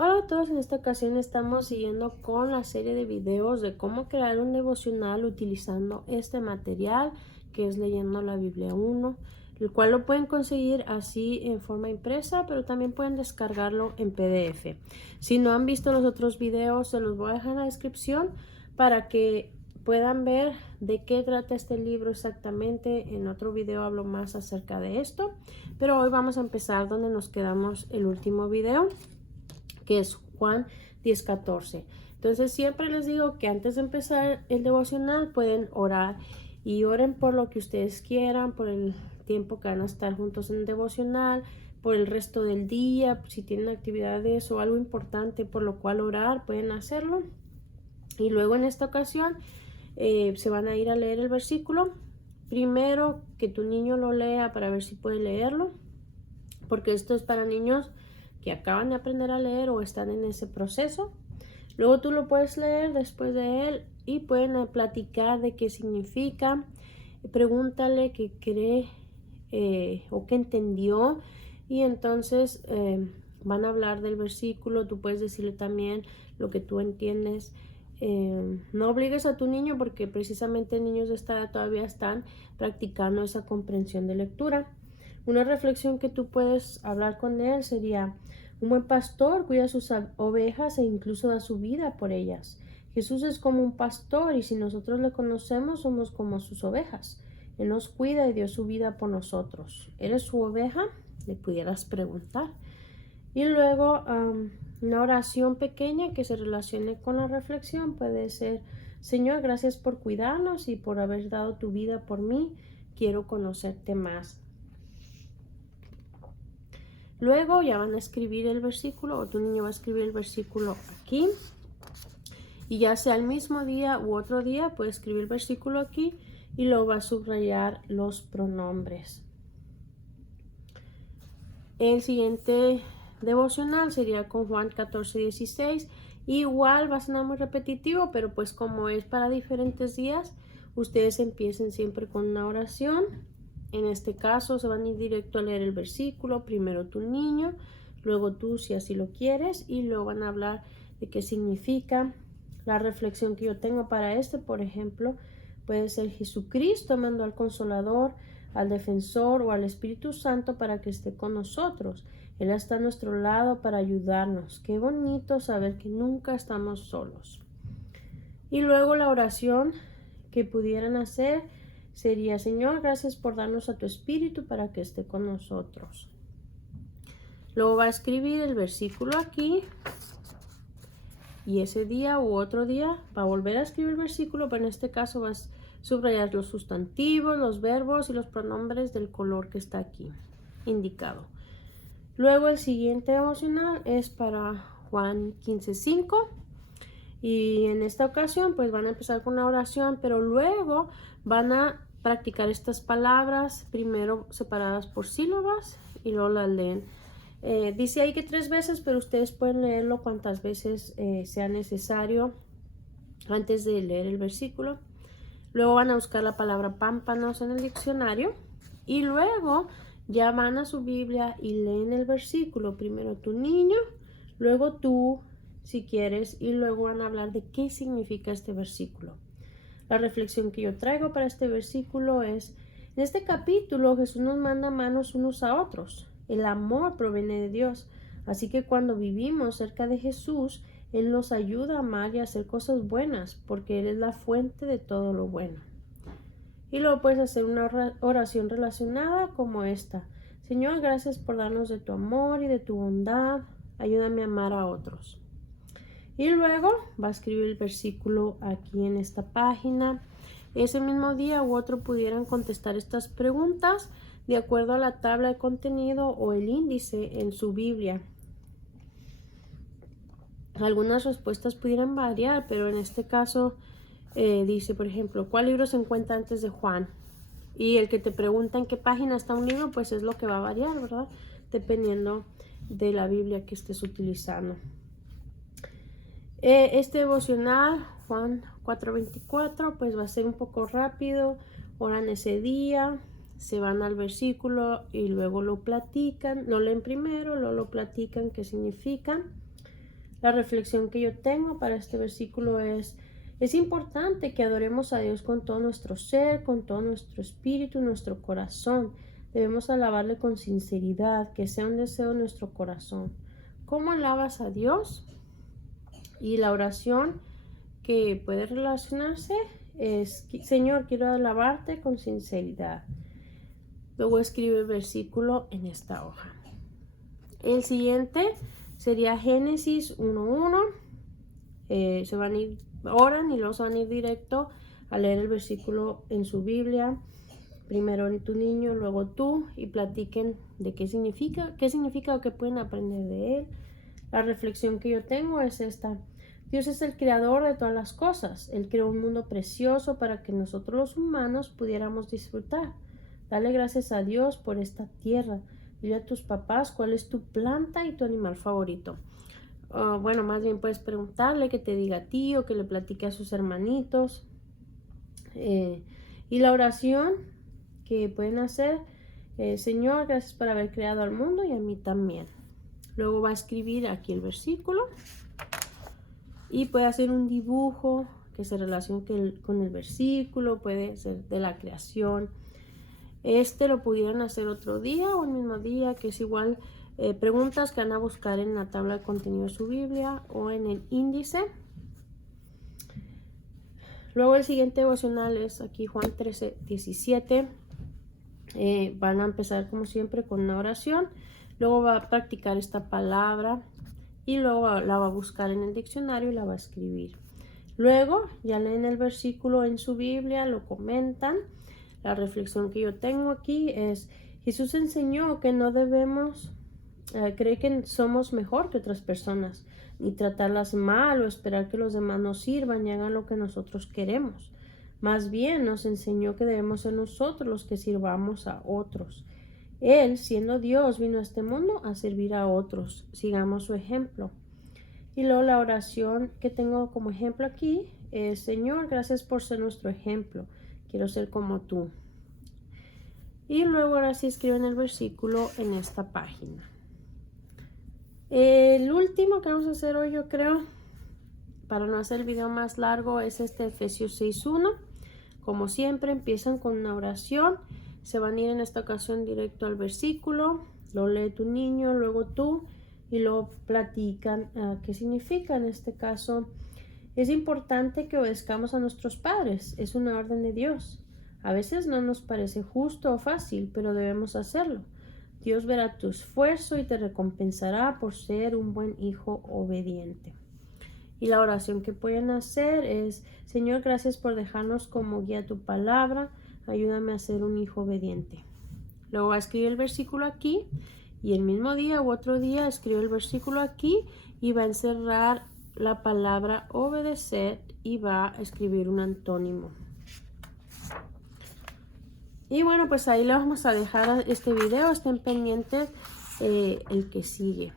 Hola a todos, en esta ocasión estamos siguiendo con la serie de videos de cómo crear un devocional utilizando este material que es Leyendo la Biblia 1, el cual lo pueden conseguir así en forma impresa, pero también pueden descargarlo en PDF. Si no han visto los otros videos, se los voy a dejar en la descripción para que puedan ver de qué trata este libro exactamente. En otro video hablo más acerca de esto, pero hoy vamos a empezar donde nos quedamos el último video, que es Juan 10:14. Entonces siempre les digo que antes de empezar el devocional pueden orar y oren por lo que ustedes quieran, por el tiempo que van a estar juntos en el devocional, por el resto del día, si tienen actividades o algo importante por lo cual orar, pueden hacerlo. Y luego en esta ocasión se van a ir a leer el versículo. Primero que tu niño lo lea para ver si puede leerlo, porque esto es para niños que acaban de aprender a leer o están en ese proceso. Luego tú lo puedes leer después de él y pueden platicar de qué significa. Pregúntale qué cree o qué entendió, y entonces van a hablar del versículo. Tú puedes decirle también lo que tú entiendes. No obligues a tu niño, porque precisamente niños de esta edad todavía están practicando esa comprensión de lectura. Una reflexión que tú puedes hablar con él sería: un buen pastor cuida sus ovejas e incluso da su vida por ellas. Jesús es como un pastor, y si nosotros le conocemos, somos como sus ovejas. Él nos cuida y dio su vida por nosotros. ¿Eres su oveja?, le pudieras preguntar. Y luego una oración pequeña que se relacione con la reflexión puede ser: Señor, gracias por cuidarnos y por haber dado tu vida por mí. Quiero conocerte más. Luego ya van a escribir el versículo, o tu niño va a escribir el versículo aquí. Y ya sea el mismo día u otro día, puede escribir el versículo aquí y luego va a subrayar los pronombres. El siguiente devocional sería con Juan 14:16. Igual va a sonar muy repetitivo, pero pues como es para diferentes días, ustedes empiecen siempre con una oración. En este caso se van a ir directo a leer el versículo, primero tu niño, luego tú si así lo quieres, y luego van a hablar de qué significa. La reflexión que yo tengo para por ejemplo, puede ser: Jesucristo mandó al Consolador, al Defensor o al Espíritu Santo para que esté con nosotros. Él está a nuestro lado para ayudarnos. Qué bonito saber que nunca estamos solos. Y luego la oración que pudieran hacer sería: Señor, gracias por darnos a tu Espíritu para que esté con nosotros. Luego va a escribir el versículo aquí, y ese día u otro día va a volver a escribir el versículo, pero en este caso va a subrayar los sustantivos, los verbos y los pronombres del color que está aquí indicado. Luego el siguiente devocional es para Juan 15:5. Y en esta ocasión pues van a empezar con una oración, pero luego van a practicar estas palabras, primero separadas por sílabas y luego las leen. Dice ahí que 3 veces, pero ustedes pueden leerlo cuantas veces sea necesario antes de leer el versículo. Luego van a buscar la palabra pámpanos en el diccionario y luego ya van a su Biblia y leen el versículo. Primero tu niño, luego tú, si quieres, y luego van a hablar de qué significa este versículo. La reflexión que yo traigo para este versículo es: en este capítulo Jesús nos manda manos unos a otros. El amor proviene de Dios, así que cuando vivimos cerca de Jesús, Él nos ayuda a amar y a hacer cosas buenas, porque Él es la fuente de todo lo bueno. Y luego puedes hacer una oración relacionada como esta: Señor, gracias por darnos de tu amor y de tu bondad. Ayúdame a amar a otros. Y luego va a escribir el versículo aquí en esta página. Ese mismo día u otro pudieran contestar estas preguntas de acuerdo a la tabla de contenido o el índice en su Biblia. Algunas respuestas pudieran variar, pero en este caso dice, por ejemplo, ¿cuál libro se encuentra antes de Juan? Y el que te pregunta en qué página está un libro, pues es lo que va a variar, ¿verdad? Dependiendo de la Biblia que estés utilizando. Este devocional, Juan 4:24, pues va a ser un poco rápido. Oran ese día, se van al versículo y luego lo platican. Lo leen primero, luego lo platican qué significa. La reflexión que yo tengo para este versículo es importante que adoremos a Dios con todo nuestro ser, con todo nuestro espíritu, nuestro corazón. Debemos alabarle con sinceridad, que sea un deseo de nuestro corazón. ¿Cómo alabas a Dios? Y la oración que puede relacionarse es: Señor, quiero alabarte con sinceridad. Luego escribe el versículo en esta hoja. El siguiente sería Génesis 1:1. Se van a ir, oran y luego se van a ir directo a leer el versículo en su Biblia. Primero tu niño, luego tú, y platiquen de qué significa o qué pueden aprender de él. La reflexión que yo tengo es esta: Dios es el creador de todas las cosas. Él creó un mundo precioso para que nosotros los humanos pudiéramos disfrutar. Dale gracias a Dios por esta tierra. Dile a tus papás cuál es tu planta y tu animal favorito. Bueno, más bien puedes preguntarle que te diga a ti o que le platique a sus hermanitos. Y la oración que pueden hacer: Señor, gracias por haber creado al mundo y a mí también. Luego va a escribir aquí el versículo y puede hacer un dibujo que se relacione con el versículo, puede ser de la creación. Lo pudieran hacer otro día o el mismo día, que es igual. Preguntas que van a buscar en la tabla de contenido de su Biblia o en el índice. Luego el siguiente devocional es aquí Juan 13:17. Van a empezar como siempre con una oración. Luego va a practicar esta palabra y luego la va a buscar en el diccionario y la va a escribir. Luego ya leen el versículo en su Biblia, lo comentan. La reflexión que yo tengo aquí es: Jesús enseñó que no debemos creer que somos mejor que otras personas, ni tratarlas mal o esperar que los demás nos sirvan y hagan lo que nosotros queremos. Más bien nos enseñó que debemos ser nosotros los que sirvamos a otros. Él, siendo Dios, vino a este mundo a servir a otros. Sigamos su ejemplo. Y luego la oración que tengo como ejemplo aquí es: Señor, gracias por ser nuestro ejemplo. Quiero ser como tú. Y luego ahora sí escriben el versículo en esta página. El último que vamos a hacer hoy, yo creo, para no hacer el video más largo, es Efesios 6:1. Como siempre, empiezan con una oración. Se van a ir en esta ocasión directo al versículo. Lo lee tu niño, luego tú, y luego platican qué significa. En este caso, es importante que obedezcamos a nuestros padres. Es una orden de Dios. A veces no nos parece justo o fácil, pero debemos hacerlo. Dios verá tu esfuerzo y te recompensará por ser un buen hijo obediente. Y la oración que pueden hacer es: Señor, gracias por dejarnos como guía tu palabra. Ayúdame a ser un hijo obediente. Luego va a escribir el versículo aquí y el mismo día u otro día escribe el versículo aquí y va a encerrar la palabra obedecer y va a escribir un antónimo. Y bueno, pues ahí le vamos a dejar este video. Estén pendientes el que sigue.